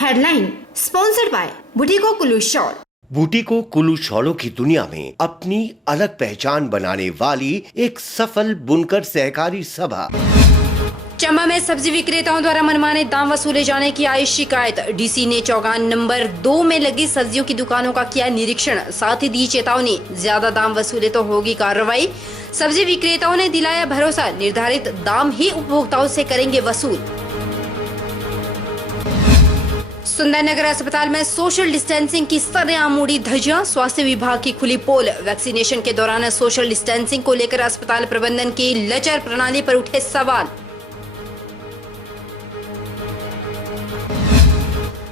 Headline sponsored by Bhuttico Kullu shawl. Bhuttico Kullu शॉलों की दुनिया में अपनी अलग पहचान बनाने वाली एक सफल बुनकर सहकारी सभा। चंबा में सब्जी विक्रेताओं द्वारा मनमाने दाम वसूले जाने की आई शिकायत। डीसी ने चौगान नंबर 2 में लगी सब्जियों की दुकानों का किया निरीक्षण, साथ ही दी चेतावनी, ज्यादा दाम वसूले तो होगी कार्रवाई। सब्जी विक्रेताओं ने दिलाया भरोसा, निर्धारित दाम ही उपभोक्ताओं से करेंगे वसूल। सुंदरनगर अस्पताल में सोशल डिस्टेंसिंग की सरेआम उड़ी धज्जियां, स्वास्थ्य विभाग की खुली पोल। वैक्सीनेशन के दौरान सोशल डिस्टेंसिंग को लेकर अस्पताल प्रबंधन की लचर प्रणाली पर उठे सवाल।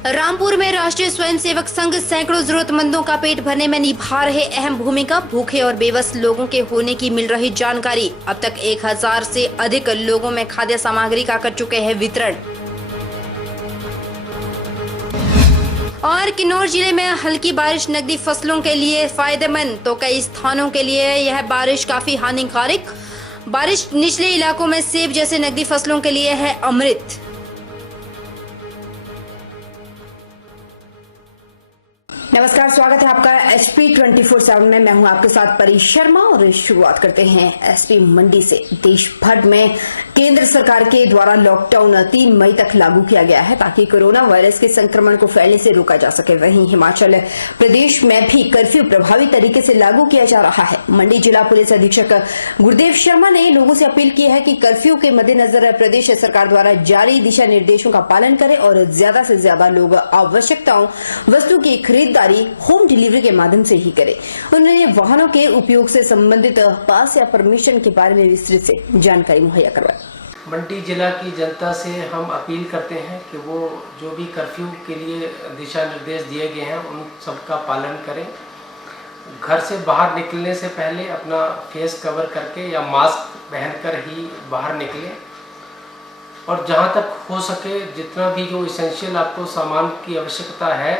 रामपुर में राष्ट्रीय स्वयंसेवक संघ सैकड़ों जरूरतमंदों का पेट भरने में निभा रहे अहम भूमिका। भूखे और बेबस लोगों के होने की मिल रही जानकारी। अब तक 1000 से अधिक लोगों में खाद्य सामग्री का कर चुके हैं वितरण। और किन्नौर जिले में हल्की बारिश नकदी फसलों के लिए फायदेमंद, तो कई स्थानों के लिए यह बारिश काफी हानिकारक। बारिश निचले इलाकों में सेब जैसे नकदी फसलों के लिए है अमृत। नमस्कार, स्वागत है आपका SP 24/7 में। मैं हूं आपके साथ परी शर्मा और शुरुआत करते हैं SP मंडी से। देश भर में केंद्र सरकार के द्वारा लॉकडाउन 3 मई तक लागू किया गया है ताकि कोरोना वायरस के संक्रमण को फैलने से रोका जा सके। वहीं हिमाचल प्रदेश में भी कर्फ्यू प्रभावी तरीके से लागू किया जा रहा है। मंडी जिला पुलिस अधीक्षक गुरदेव शर्मा ने लोगों से अपील की है कि कर्फ्यू के मद्देनजर प्रदेश सरकार द्वारा जारी दिशा निर्देशों का पालन करें और ज्यादा से ज्यादा लोग आवश्यकताओं वस्तु की खरीदारी होम डिलीवरी के माध्यम से ही करें। उन्होंने वाहनों के उपयोग से संबंधित पास या परमिशन के बारे में विस्तृत से जानकारी मुहैया करवाई। मंडी जिला की जनता से हम अपील करते हैं कि वो जो भी कर्फ्यू के लिए दिशा निर्देश दिए गए हैं उन सबका पालन करें। घर से बाहर निकलने से पहले अपना फेस कवर करके या मास्क पहनकर ही बाहर निकलें। और जहां तक हो सके जितना भी जो इसेंशियल आपको सामान की आवश्यकता है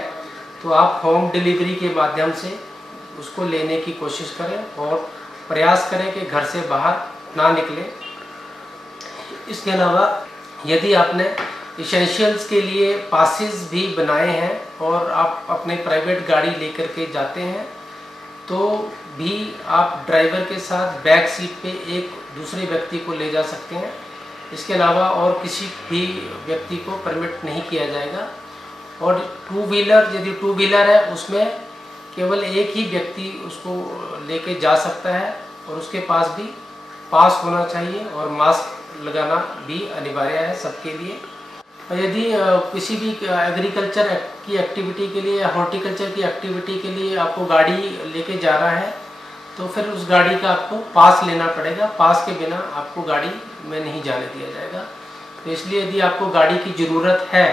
तो आप होम डिलीवरी के माध्यम से उसको लेने की कोशिश करें और प्रयास करें कि घर से बाहर ना निकलें। इसके अलावा यदि आपने इसेंशियल्स के लिए पासेस भी बनाए हैं और आप अपने प्राइवेट गाड़ी लेकर के जाते हैं तो भी आप ड्राइवर के साथ बैक सीट पे एक दूसरे व्यक्ति को ले जा सकते हैं। इसके अलावा और किसी भी व्यक्ति को परमिट नहीं किया जाएगा। और टू व्हीलर है उसमें केवल एक ही व्यक्ति उसको लेके जा सकता है और उसके पास भी पास होना चाहिए और मास्क लगाना भी अनिवार्य है सबके लिए। और यदि किसी भी एग्रीकल्चर की एक्टिविटी के लिए या हॉर्टिकल्चर की एक्टिविटी के लिए आपको गाड़ी लेके जा रहा है तो फिर उस गाड़ी का आपको पास लेना पड़ेगा। पास के बिना आपको गाड़ी में नहीं जाने दिया जाएगा। तो इसलिए यदि आपको गाड़ी की ज़रूरत है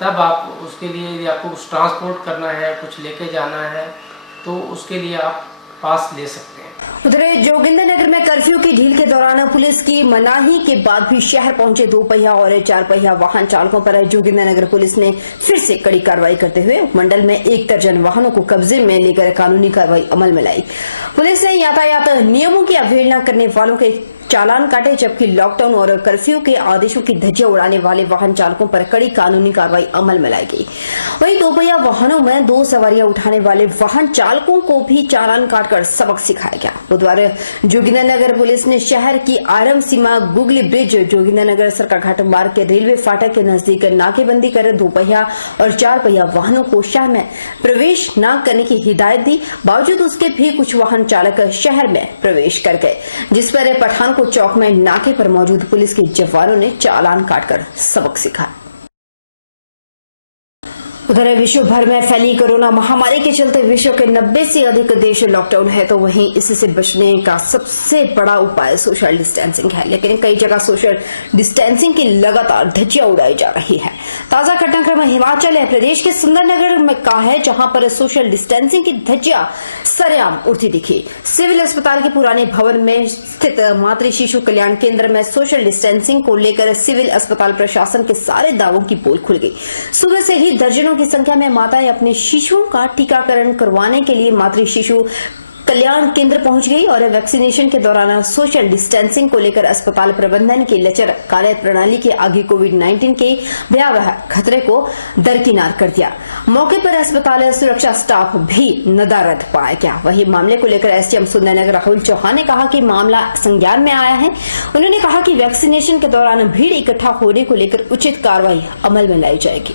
तब आप उसके लिए, यदि आपको कुछ ट्रांसपोर्ट करना है, कुछ लेके जाना है तो उसके लिए आप पास ले सकते हैं। उधर जोगिंदरनगर में कर्फ्यू की ढील के दौरान पुलिस की मनाही के बाद भी शहर पहुंचे 2 पहिया और 4 पहिया वाहन चालकों पर जोगिंदरनगर पुलिस ने फिर से कड़ी कार्रवाई करते हुए उपमंडल में 1 दर्जन वाहनों को कब्जे में लेकर कानूनी कार्रवाई अमल में लाई। पुलिस ने यातायात नियमों की अवहेलना करने वालों के चालान काटे, जबकि लॉकडाउन और कर्फ्यू के आदेशों की धज्जियां उड़ाने वाले वाहन चालकों पर कड़ी कानूनी कार्रवाई अमल में लाई गई। वहीं 2 पहिया वाहनों में 2 सवारियां उठाने वाले वाहन चालकों को भी चालान काटकर सबक सिखाया गया। बुधवार जोगिंदरनगर पुलिस ने शहर की आरम सीमा गुगली ब्रिज जोगिंदरनगर सरकाघाट मार्ग के रेलवे फाटक के नजदीक नाकेबंदी कर 2 पहिया और 4 पहिया वाहनों को शहर में प्रवेश न करने की हिदायत दी। बावजूद उसके भी कुछ वाहन चालक शहर में प्रवेश कर गए, जिस पर पठान को चौक में नाके पर मौजूद पुलिस के जवानों ने चालान काटकर सबक सिखाया। उधर विश्व भर में फैली कोरोना महामारी के चलते विश्व के 90 से अधिक देश लॉकडाउन है, तो वहीं इससे बचने का सबसे बड़ा उपाय सोशल डिस्टेंसिंग है। लेकिन कई जगह सोशल डिस्टेंसिंग की लगातार धज्जियां उड़ाई जा रही है। ताजा घटनाक्रम हिमाचल प्रदेश के सुंदरनगर में का है, जहां पर सोशल डिस्टेंसिंग की धज्जियां सरेआम उड़ती दिखी। सिविल अस्पताल के पुराने भवन में स्थित मातृ शिशु कल्याण केंद्र में सोशल डिस्टेंसिंग को लेकर सिविल अस्पताल प्रशासन के सारे दावों की पोल खुल गई। सुबह से ही दर्जनों की संख्या में माताएं अपने शिशुओं का टीकाकरण करवाने के लिए मातृ शिशु कल्याण केंद्र पहुंच गई और वैक्सीनेशन के दौरान सोशल डिस्टेंसिंग को लेकर अस्पताल प्रबंधन की लचर कार्य प्रणाली के आगे कोविड-19 के भयावह खतरे को दरकिनार कर दिया। मौके पर अस्पताल सुरक्षा स्टाफ भी नदारद पाया गया। वही मामले को लेकर एसडीएम सुंदरनगर राहुल चौहान ने कहा कि मामला संज्ञान में आया है। उन्होंने कहा कि वैक्सीनेशन के दौरान भीड़ इकट्ठा होने को लेकर उचित कार्रवाई अमल में लाई जाएगी।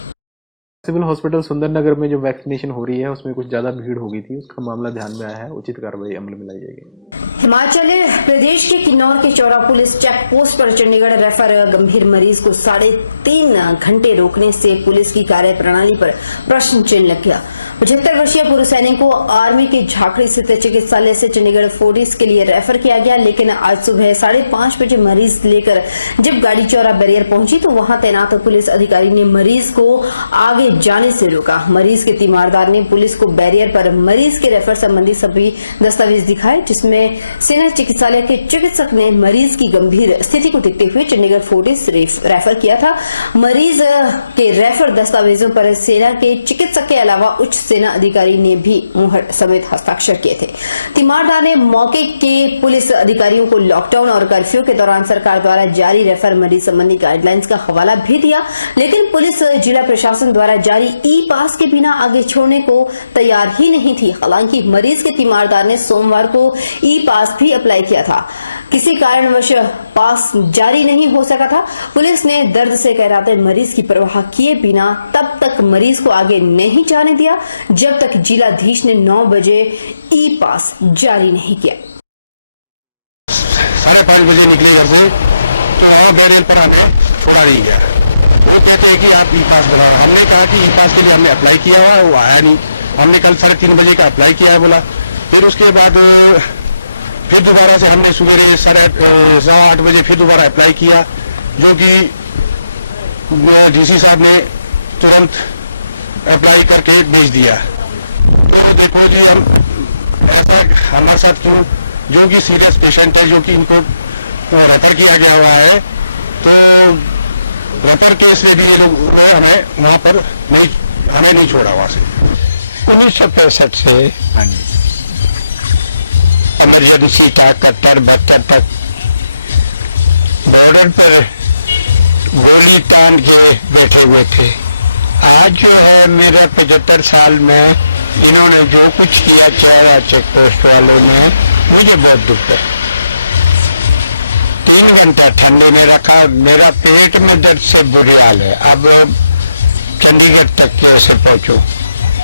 सिविल हॉस्पिटल सुंदरनगर में जो वैक्सीनेशन हो रही है उसमें कुछ ज्यादा भीड़ हो गई थी, उसका मामला ध्यान में आया है, उचित कार्रवाई अमल में लाई जाएगी। हिमाचल प्रदेश के किन्नौर के चौरा पुलिस चेक पोस्ट पर चंडीगढ़ रेफर गंभीर मरीज को 3.5 घंटे रोकने से पुलिस की कार्यप्रणाली पर प्रश्न चिन्ह लग गया। 75 वर्षीय पूर्व सैनिक को आर्मी के झाकड़ी स्थित चिकित्सालय से चंडीगढ़ फोर्टिस के लिए रेफर किया गया, लेकिन आज सुबह 5:30 बजे मरीज लेकर जब गाड़ी चौरा बैरियर पहुंची तो वहां तैनात पुलिस अधिकारी ने मरीज को आगे जाने से रोका। मरीज के तीमारदार ने पुलिस को बैरियर पर मरीज के रेफर संबंधी सभी दस्तावेज दिखाए, जिसमें सेना चिकित्सालय के चिकित्सक ने मरीज की गंभीर स्थिति को देखते हुए चंडीगढ़ फोर्टिस रेफर किया था। मरीज के रेफर दस्तावेजों पर सेना के चिकित्सक के अलावा उच्च सेना अधिकारी ने भी मुहर समेत हस्ताक्षर किए थे। तीमारदार ने मौके के पुलिस अधिकारियों को लॉकडाउन और कर्फ्यू के दौरान सरकार द्वारा जारी रेफर मरीज संबंधी गाइडलाइंस का हवाला भी दिया, लेकिन पुलिस जिला प्रशासन द्वारा जारी ई पास के बिना आगे छोड़ने को तैयार ही नहीं थी। हालांकि मरीज के तीमारदार ने सोमवार को ई पास भी अप्लाई किया था, किसी कारणवश पास जारी नहीं हो सका था। पुलिस ने दर्द से कहराते मरीज की परवाह किए बिना तब तक मरीज को आगे नहीं जाने दिया जब तक जिलाधीश ने 9 बजे ई पास जारी नहीं किया। 5:30 बजे निकली घर से तो वहाँ बैरियर पर हमें छोड़ा नहीं गया। वो कहते हैं कि आप ई पास बनाओ। हमने कहा कि ई पास के लिए हमने अप्लाई किया है, वो आया नहीं। हमने कल 3:30 बजे का अप्लाई किया है बोला। फिर उसके बाद फिर दोबारा से हमने सुबह 8:30 बजे फिर दोबारा अप्लाई किया, जो कि डीसी साहब ने तुरंत अप्लाई करके भेज दिया। तो देखो जी, हम ऐसा हमारे साथ क्यों, जो कि सीरियस पेशेंट है, जो कि इनको रेफर किया गया हुआ है, तो रेफर केस में भी ये लोग हमें वहाँ पर हमें नहीं छोड़ा वहाँ से। 1965 से इमरजेंसी का 71-72 तक बॉर्डर पर गोली तान के बैठे हुए थे। आज जो है मेरे 75 साल में इन्होंने जो कुछ किया चौरा चेक पोस्ट वालों ने, मुझे बहुत दुख है। 3 घंटा ठंडे में रखा, मेरा पेट में दर्द से बुरे हाल है। अब चंडीगढ़ तक कैसे पहुंचूं?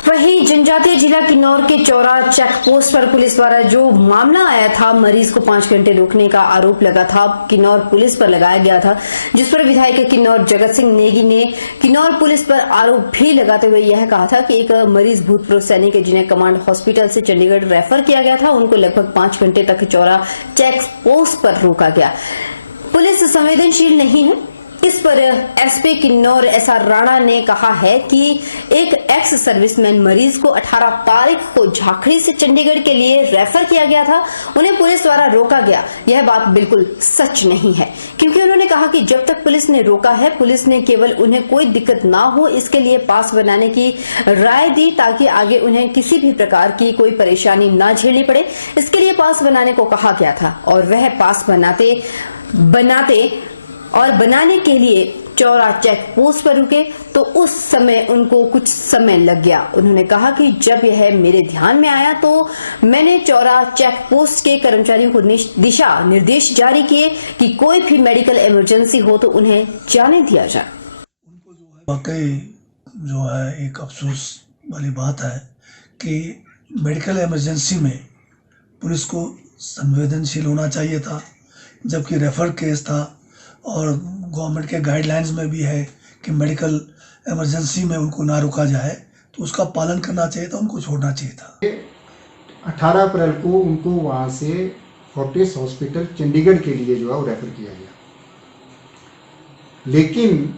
वहीं जनजातीय जिला किन्नौर के चौरा चेक पोस्ट पर पुलिस द्वारा जो मामला आया था, मरीज को 5 घंटे रोकने का आरोप लगा था, किन्नौर पुलिस पर लगाया गया था, जिस पर विधायक किन्नौर जगत सिंह नेगी ने किन्नौर पुलिस पर आरोप भी लगाते हुए यह कहा था कि एक मरीज भूतपूर्व सैनिक है जिन्हें कमांड हॉस्पिटल से चंडीगढ़ रेफर किया गया था, उनको लगभग 5 घंटे तक चौरा चेक पोस्ट पर रोका गया। पुलिस संवेदनशील नहीं है। इस पर एसपी किन्नौर एसआर राणा ने कहा है कि एक एक्स सर्विसमैन मरीज को 18 तारीख को झाकड़ी से चंडीगढ़ के लिए रेफर किया गया था, उन्हें पुलिस द्वारा रोका गया। यह बात बिल्कुल सच नहीं है, क्योंकि उन्होंने कहा कि जब तक पुलिस ने रोका है, पुलिस ने केवल उन्हें कोई दिक्कत ना हो इसके लिए पास बनाने की राय दी, ताकि आगे उन्हें किसी भी प्रकार की कोई परेशानी ना झेलनी पड़े। इसके लिए पास बनाने को कहा गया था और वह पास बनाने के लिए चौरा चेक पोस्ट पर रुके तो उस समय उनको कुछ समय लग गया। उन्होंने कहा कि जब यह मेरे ध्यान में आया तो मैंने चौरा चेक पोस्ट के कर्मचारियों को दिशा निर्देश जारी किए कि कोई भी मेडिकल इमरजेंसी हो तो उन्हें जाने दिया जाए। वाकई जो है एक अफसोस वाली बात है कि मेडिकल इमरजेंसी में पुलिस को संवेदनशील होना चाहिए था, जबकि रेफर केस था और गवर्नमेंट के गाइडलाइंस में भी है कि मेडिकल इमरजेंसी में उनको ना रोका जाए, तो उसका पालन करना चाहिए था, उनको छोड़ना चाहिए था। 18 अप्रैल को उनको वहाँ से फोर्टिस हॉस्पिटल चंडीगढ़ के लिए जो है वो रेफर किया गया, लेकिन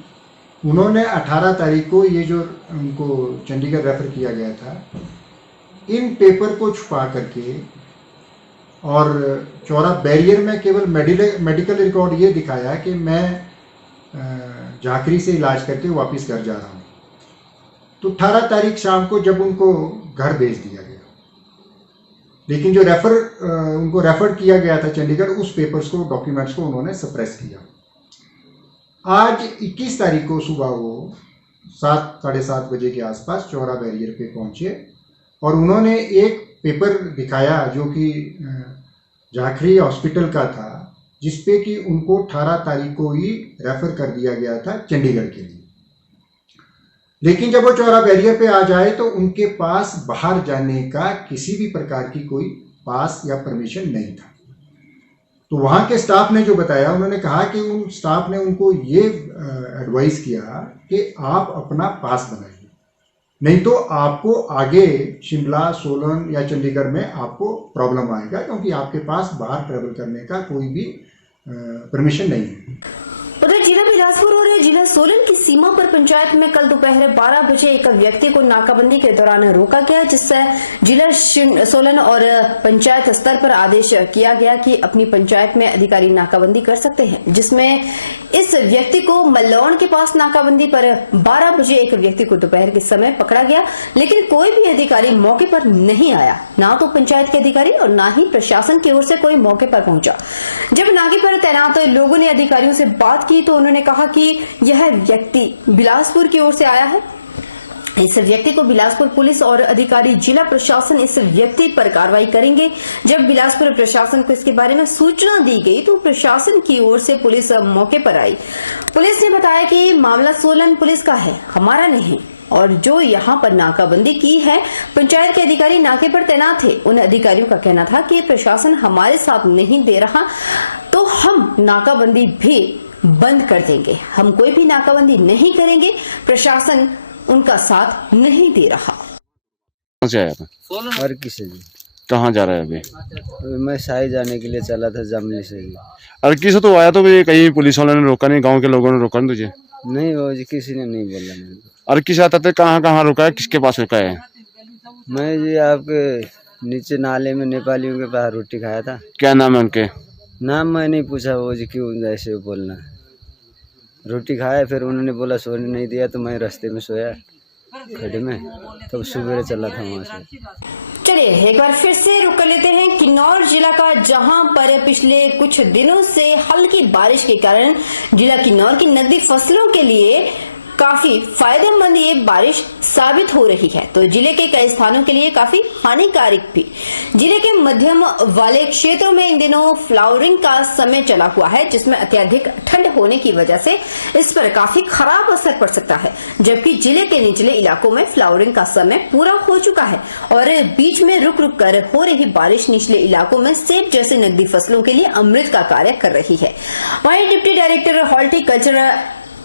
उन्होंने 18 तारीख को ये जो उनको चंडीगढ़ रेफर किया गया था, इन पेपर को छुपा करके और चौरा बैरियर में केवल मेडिकल रिकॉर्ड ये दिखाया कि मैं झाकड़ी से इलाज करके वापस घर जा रहा हूँ। तो 18 तारीख शाम को जब उनको घर भेज दिया गया, लेकिन जो उनको रेफर किया गया था चंडीगढ़, उस पेपर्स को, डॉक्यूमेंट्स को उन्होंने सप्रेस किया। आज 21 तारीख को सुबह वो 7-7:30 बजे के आसपास चौरा बैरियर पे पहुंचे और उन्होंने एक पेपर दिखाया जो कि जाखरी हॉस्पिटल का था, जिसपे कि उनको 18 तारीख को ही रेफर कर दिया गया था चंडीगढ़ के लिए। लेकिन जब वो चौरा बैरियर पे आ जाए तो उनके पास बाहर जाने का किसी भी प्रकार की कोई पास या परमिशन नहीं था। तो वहाँ के स्टाफ ने जो बताया, उन्होंने कहा कि उन स्टाफ ने उनको ये एडवाइस किया कि आप अपना पास बनाइए, नहीं तो आपको आगे शिमला, सोलन या चंडीगढ़ में आपको प्रॉब्लम आएगा, क्योंकि आपके पास बाहर ट्रैवल करने का कोई भी परमिशन नहीं है। उधर जिला बिलासपुर और जिला सोलन की सीमा पर पंचायत में कल दोपहर 12 बजे एक व्यक्ति को नाकाबंदी के दौरान रोका गया, जिससे जिला सोलन और पंचायत स्तर पर आदेश किया गया कि अपनी पंचायत में अधिकारी नाकाबंदी कर सकते हैं, जिसमें इस व्यक्ति को मल्लौन के पास नाकाबंदी पर 12 बजे एक व्यक्ति को दोपहर के समय पकड़ा गया, लेकिन कोई भी अधिकारी मौके पर नहीं आया, ना तो पंचायत के अधिकारी और ना ही प्रशासन की ओर से कोई मौके पर पहुंचा। जब नाके पर तैनात लोगों ने अधिकारियों से बात की तो उन्होंने कहा कि यह व्यक्ति बिलासपुर की ओर से आया है। इस व्यक्ति को बिलासपुर पुलिस और अधिकारी जिला प्रशासन इस व्यक्ति पर कार्रवाई करेंगे। जब बिलासपुर प्रशासन को इसके बारे में सूचना दी गई तो प्रशासन की ओर से पुलिस मौके पर आई। पुलिस ने बताया कि मामला सोलन पुलिस का है, हमारा नहीं, और जो यहाँ पर नाकाबंदी की है पंचायत के अधिकारी नाके पर तैनात थे, उन अधिकारियों का कहना था कि प्रशासन हमारे साथ नहीं दे रहा तो हम नाकाबंदी भी बंद कर देंगे, हम कोई भी नाकाबंदी नहीं करेंगे, प्रशासन उनका साथ नहीं दे रहा। कहाँ से आया था? और किसे जी? कहाँ जा रहा है अभी? मैं शाही जाने के लिए चला था जमनी से जी। और किसे तो आया तो भी कहीं पुलिस वालों ने रोका नहीं, गांव के लोगों ने रोका नहीं तुझे? नहीं वो जी किसी ने नहीं बोला मेरे को। और किस आता था, कहाँ कहाँ रुका है, किसके पास रुका है? मैं जी आपके नीचे नाले में नेपालियों के पास रोटी खाया था। क्या नाम है उनके? नाम मैं नहीं पूछा, वो जी क्यों ऐसे बोलना। रोटी खाया, फिर उन्होंने बोला सोने नहीं दिया तो मैं रास्ते में सोया खड्डे में, तब सुबह चला था वहाँ से। चलिए एक बार फिर से रुक कर लेते हैं किन्नौर जिला का, जहां पर पिछले कुछ दिनों से हल्की बारिश के कारण जिला किन्नौर की नकदी फसलों के लिए काफी फायदेमंद ये बारिश साबित हो रही है, तो जिले के कई स्थानों के लिए काफी हानिकारक भी। जिले के मध्यम वाले क्षेत्रों में इन दिनों फ्लावरिंग का समय चला हुआ है, जिसमें अत्यधिक ठंड होने की वजह से इस पर काफी खराब असर पड़ सकता है, जबकि जिले के निचले इलाकों में फ्लावरिंग का समय पूरा हो चुका है और बीच में रुक रुक कर हो रही बारिश निचले इलाकों में सेब जैसे नकदी फसलों के लिए अमृत का कार्य कर रही है। वहीं deputy director horticulture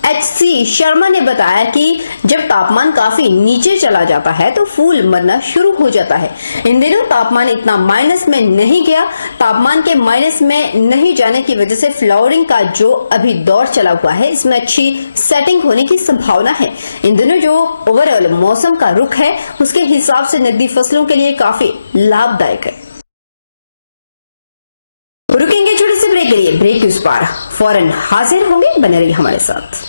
HC Sharma ने बताया कि जब तापमान काफी नीचे चला जाता है तो फूल मरना शुरू हो जाता है। इन दिनों तापमान इतना माइनस में नहीं गया, तापमान के माइनस में नहीं जाने की वजह से फ्लावरिंग का जो अभी दौर चला हुआ है इसमें अच्छी सेटिंग होने की संभावना है। इन दिनों जो ओवरऑल मौसम का रुख है उसके हिसाब से नकदी फसलों के लिए काफी लाभदायक है। रुकेंगे छोटे से ब्रेक के लिए, ब्रेक के उस पार फौरन हाजिर होंगे, बने रहिए हमारे साथ।